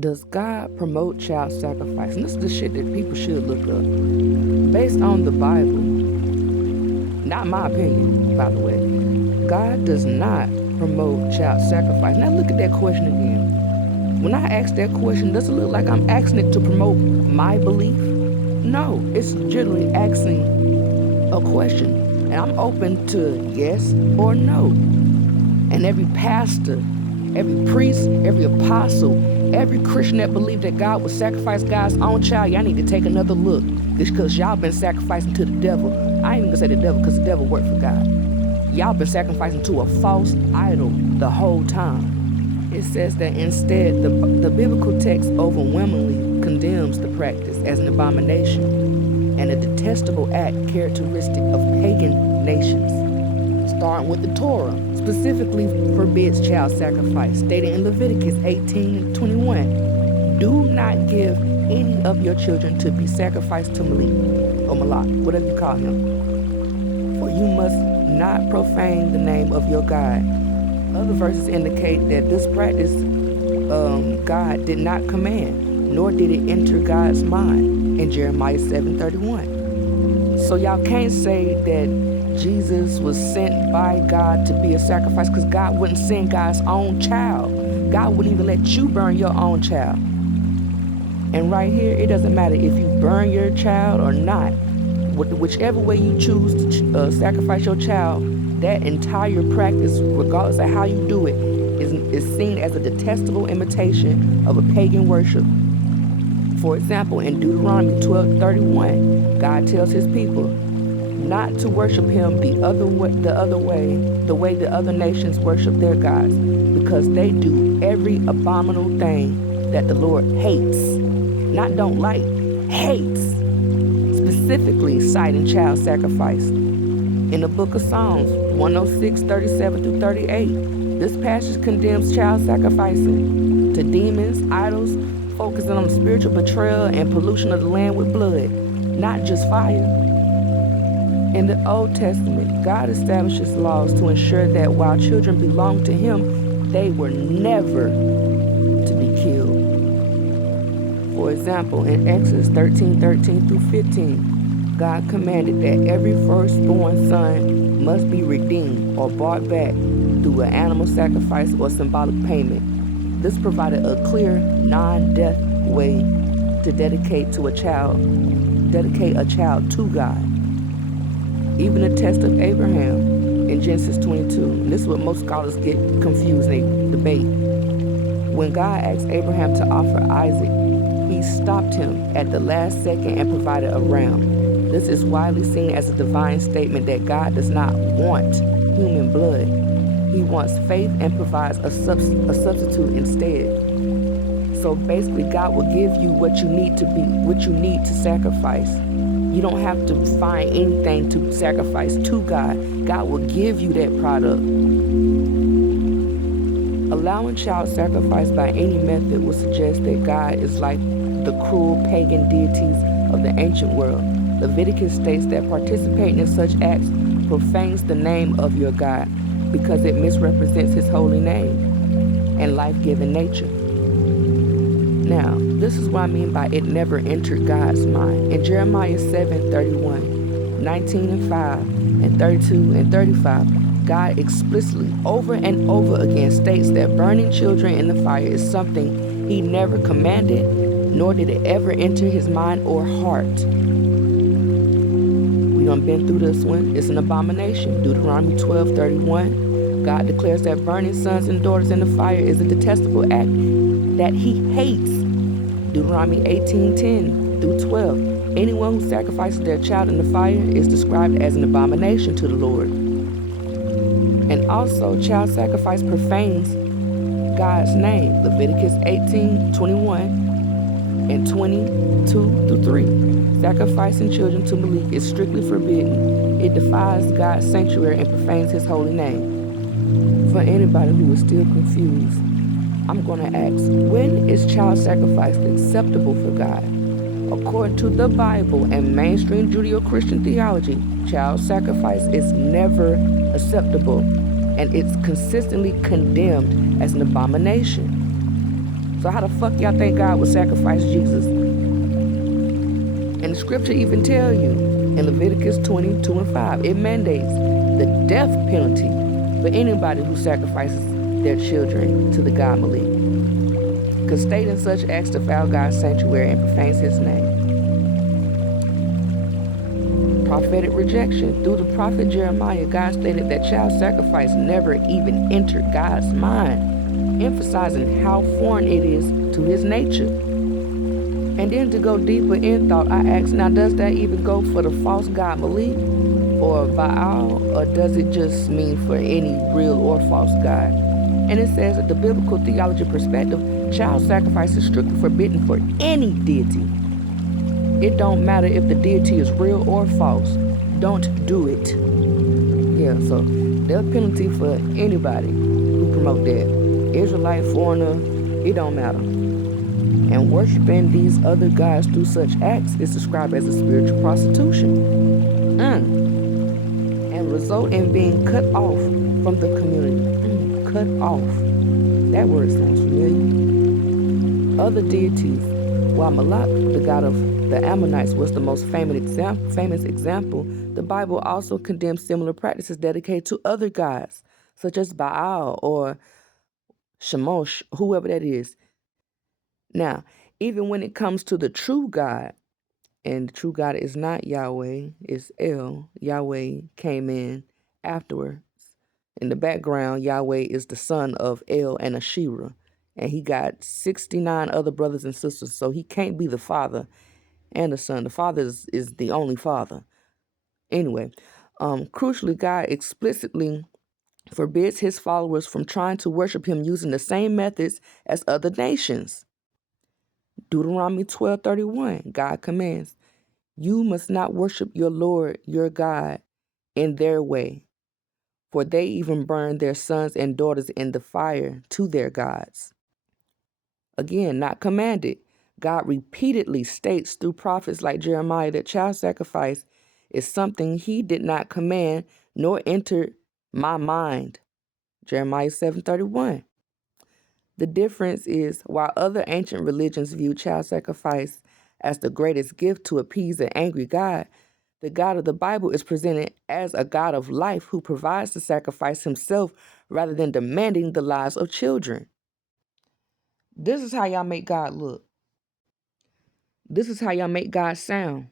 Does God promote child sacrifice? And this is the shit that people should look up. Based on the Bible, not my opinion, by the way, God does not promote child sacrifice. Now look at that question again. When I ask that question, does it look like I'm asking it to promote my belief? No, it's generally asking a question. And I'm open to yes or no. And every pastor, every priest, every apostle, every Christian that believed that God would sacrifice God's own child, y'all need to take another look. It's because y'all been sacrificing to the devil. I ain't even gonna say the devil because the devil worked for God. Y'all been sacrificing to a false idol the whole time. It says that instead, the biblical text overwhelmingly condemns the practice as an abomination and a detestable act characteristic of pagan nations. Starting with the Torah, specifically forbids child sacrifice, stated in Leviticus 18:21. Do not give any of your children to be sacrificed to Moloch, whatever you call him. For you must not profane the name of your God. Other verses indicate that this practice God did not command, nor did it enter God's mind in Jeremiah 7:31. So y'all can't say that Jesus was sent by God to be a sacrifice because God wouldn't send God's own child. God wouldn't even let you burn your own child. And right here, it doesn't matter if you burn your child or not. Whichever way you choose to sacrifice your child, that entire practice, regardless of how you do it, is seen as a detestable imitation of a pagan worship. For example, in Deuteronomy 12:31, God tells his people not to worship him the way the other nations worship their gods, because they do every abominable thing that the Lord hates. Not don't like, hates. Specifically citing child sacrifice. In the book of Psalms 106:37-38, this passage condemns child sacrificing to demons, idols, focusing on the spiritual betrayal and pollution of the land with blood, not just fire. In the Old Testament, God establishes laws to ensure that while children belong to him, they were never to be killed. For example, in Exodus 13:13-15, God commanded that every firstborn son must be redeemed or bought back through an animal sacrifice or symbolic payment. This provided a clear, non-death way to dedicate a child to God. Even the test of Abraham in Genesis 22, and this is what most scholars get confused, they debate. When God asked Abraham to offer Isaac, he stopped him at the last second and provided a ram. This is widely seen as a divine statement that God does not want human blood. He wants faith and provides a substitute instead. So basically, God will give you what you need to sacrifice. You don't have to find anything to sacrifice to God. God will give you that product. Allowing child sacrifice by any method would suggest that God is like the cruel pagan deities of the ancient world. Leviticus states that participating in such acts profanes the name of your God because it misrepresents his holy name and life-giving nature. Now, this is what I mean by it never entered God's mind. In Jeremiah 7:31, 19:5, and 32 and 35, God explicitly over and over again states that burning children in the fire is something he never commanded, nor did it ever enter his mind or heart. We done been through this one. It's an abomination. Deuteronomy 12:31, God declares that burning sons and daughters in the fire is a detestable act that he hates. Deuteronomy 18:10-12, anyone who sacrifices their child in the fire is described as an abomination to the Lord. And also, child sacrifice profanes God's name. Leviticus 18:21 and 22-3. Sacrificing children to Moloch is strictly forbidden. It defies God's sanctuary and profanes his holy name. For anybody who is still confused, I'm going to ask, when is child sacrifice acceptable for God? According to the Bible and mainstream Judeo-Christian theology, child sacrifice is never acceptable, and it's consistently condemned as an abomination. So how the fuck y'all think God would sacrifice Jesus? And the scripture even tell you in Leviticus 22:5, it mandates the death penalty for anybody who sacrifices their children to the god Malik. Because stating such acts defile God's sanctuary and profanes his name. Prophetic rejection. Through the prophet Jeremiah, God stated that child sacrifice never even entered God's mind, emphasizing how foreign it is to his nature. And then to go deeper in thought, I ask, now does that even go for the false god Malik or Baal, or does it just mean for any real or false god? And it says that the biblical theology perspective, child sacrifice is strictly forbidden for any deity. It don't matter if the deity is real or false. Don't do it. Yeah, so there's penalty for anybody who promote that. Israelite, foreigner, it don't matter. And worshiping these other gods through such acts is described as a spiritual prostitution. And result in being cut off from the community. Cut off. That word sounds familiar. Other deities, while Moloch, the god of the Ammonites, was the most famous example, the Bible also condemns similar practices dedicated to other gods, such as Baal or Shemosh, whoever that is. Now, even when it comes to the true God, and the true God is not Yahweh, it's El. Yahweh came in afterwards. In the background, Yahweh is the son of El and Asherah, and he got 69 other brothers and sisters, so he can't be the father and the son. The father is the only father. Anyway, crucially, God explicitly forbids his followers from trying to worship him using the same methods as other nations. Deuteronomy 12:31, God commands, you must not worship your Lord, your God, in their way, for they even burn their sons and daughters in the fire to their gods. Again, not commanded. God repeatedly states through prophets like Jeremiah that child sacrifice is something he did not command nor enter my mind. Jeremiah 7:31. The difference is, while other ancient religions view child sacrifice as the greatest gift to appease an angry God, the God of the Bible is presented as a God of life who provides the sacrifice himself rather than demanding the lives of children. This is how y'all make God look. This is how y'all make God sound.